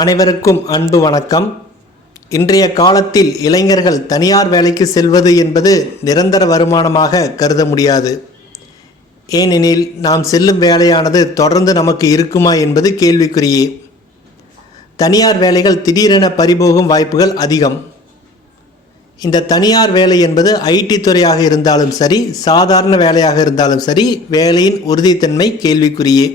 அனைவருக்கும் அன்பு வணக்கம். இன்றைய காலத்தில் இளைஞர்கள் தனியார் வேலைக்கு செல்வது என்பது நிரந்தர வருமானமாக கருத முடியாது. ஏனெனில் நாம் செல்லும் வேலையானது தொடர்ந்து நமக்கு இருக்குமா என்பது கேள்விக்குறியே. தனியார் வேலைகள் திடீரென பறிபோகும் வாய்ப்புகள் அதிகம். இந்த தனியார் வேலை என்பது ஐடி துறையாக இருந்தாலும் சரி, சாதாரண வேலையாக இருந்தாலும் சரி, வேலையின் உறுதித்தன்மை கேள்விக்குறியே.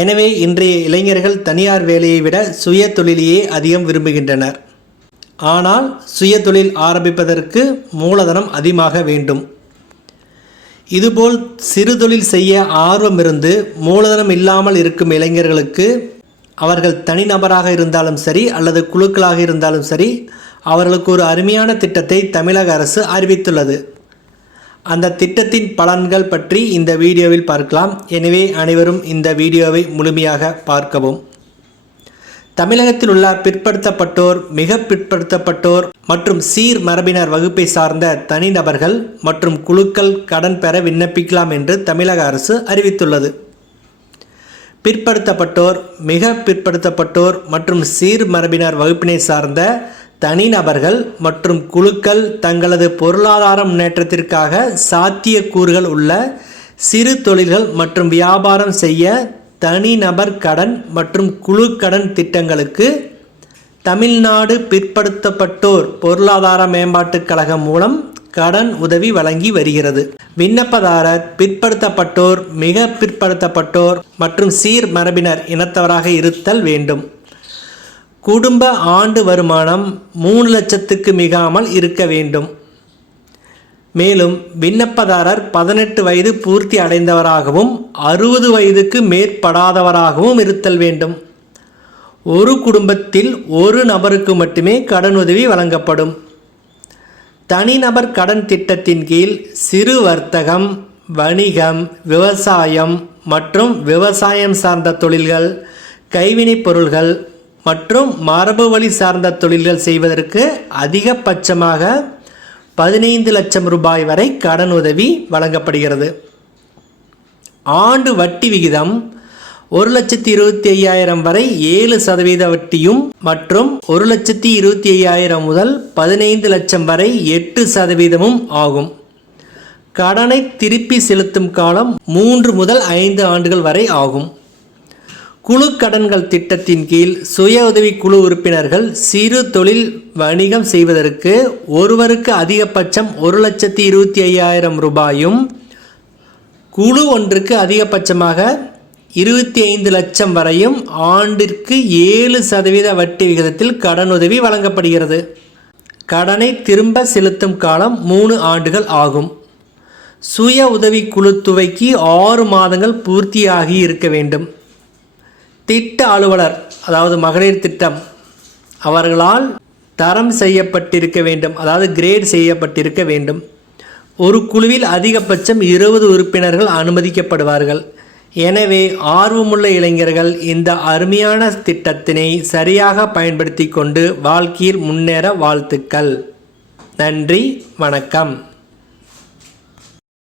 எனவே இன்றைய இளைஞர்கள் தனியார் வேலையை விட சுய தொழிலையே அதிகம் விரும்புகின்றனர். ஆனால் சுய தொழில் ஆரம்பிப்பதற்கு மூலதனம் அதிகமாக வேண்டும். இதுபோல் சிறு தொழில் செய்ய ஆர்வம் இருந்து மூலதனம் இல்லாமல் இருக்கும் இளைஞர்களுக்கு அவர்கள் தனிநபராக இருந்தாலும் சரி அல்லது குழுக்களாக இருந்தாலும் சரி, அவர்களுக்கு ஒரு அருமையான திட்டத்தை தமிழக அரசு அறிவித்துள்ளது. அந்த திட்டத்தின் பலன்கள் பற்றி இந்த வீடியோவில் பார்க்கலாம். எனவே அனைவரும் இந்த வீடியோவை முழுமையாக பார்க்கவும். தமிழகத்தில் உள்ள பிற்படுத்தப்பட்டோர், மிக பிற்படுத்தப்பட்டோர் மற்றும் சீர் மரபினர் வகுப்பை சார்ந்த தனிநபர்கள் மற்றும் குழுக்கள் கடன் பெற விண்ணப்பிக்கலாம் என்று தமிழக அரசு அறிவித்துள்ளது. பிற்படுத்தப்பட்டோர், மிக பிற்படுத்தப்பட்டோர் மற்றும் சீர் மரபினர் வகுப்பினை சார்ந்த தனிநபர்கள் மற்றும் குழுக்கள் தங்களது பொருளாதார முன்னேற்றத்திற்காக சாத்தியக்கூறுகள் உள்ள சிறு தொழில்கள் மற்றும் வியாபாரம் செய்ய தனிநபர் கடன் மற்றும் குழு கடன் திட்டங்களுக்கு தமிழ்நாடு பிற்படுத்தப்பட்டோர் பொருளாதார மேம்பாட்டுக் கழகம் மூலம் கடன் உதவி வழங்கி வருகிறது. விண்ணப்பதாரர் பிற்படுத்தப்பட்டோர், மிக பிற்படுத்தப்பட்டோர் மற்றும் சீர் மரபினர் இனத்தவராக இருத்தல் வேண்டும். குடும்ப ஆண்டு வருமானம் 3 லட்சத்துக்கு மிகாமல் இருக்க வேண்டும். மேலும் விண்ணப்பதாரர் 18 வயது பூர்த்தி அடைந்தவராகவும் 60 வயதுக்கு மேற்படாதவராகவும் இருத்தல் வேண்டும். ஒரு குடும்பத்தில் ஒரு நபருக்கு மட்டுமே கடனுதவி வழங்கப்படும். தனிநபர் கடன் திட்டத்தின் கீழ் சிறு வர்த்தகம், வணிகம், விவசாயம் மற்றும் விவசாயம் சார்ந்த தொழில்கள், கைவினைப் பொருள்கள் மற்றும் மரபு வழி சார்ந்த தொழில்கள் செய்வதற்கு அதிகபட்சமாக 15 லட்சம் ரூபாய் வரை கடன் உதவி வழங்கப்படுகிறது. ஆண்டு வட்டி விகிதம் 1,25,000 வரை 7% வட்டியும் மற்றும் 1,25,000 முதல் 15 லட்சம் வரை 8% ஆகும். கடனை திருப்பி செலுத்தும் காலம் 3 முதல் 5 ஆண்டுகள் வரை ஆகும். குழு கடன்கள் திட்டத்தின் கீழ் சுய உதவி குழு உறுப்பினர்கள் சிறு தொழில் வணிகம் செய்வதற்கு ஒருவருக்கு அதிகபட்சம் 1,25,000 ரூபாயும், குழு ஒன்றுக்கு அதிகபட்சமாக 25 லட்சம் வரையும் ஆண்டிற்கு 7% வட்டி விகிதத்தில் கடனுதவி வழங்கப்படுகிறது. கடனை திரும்ப செலுத்தும் காலம் 3 ஆண்டுகள் ஆகும். சுய உதவி குழு துவக்கி 6 மாதங்கள் பூர்த்தியாகி இருக்க வேண்டும். திட்ட அலுவலர், அதாவது மகளிர் திட்டம், அவர்களால் தரம் செய்யப்பட்டிருக்க வேண்டும், அதாவது கிரேட் செய்யப்பட்டிருக்க வேண்டும். ஒரு குழுவில் அதிகபட்சம் 20 உறுப்பினர்கள் அனுமதிக்கப்படுவார்கள். எனவே ஆர்வமுள்ள இளைஞர்கள் இந்த அருமையான திட்டத்தினை சரியாக பயன்படுத்தி கொண்டு வாழ்க்கையில் முன்னேற வாழ்த்துக்கள். நன்றி, வணக்கம்.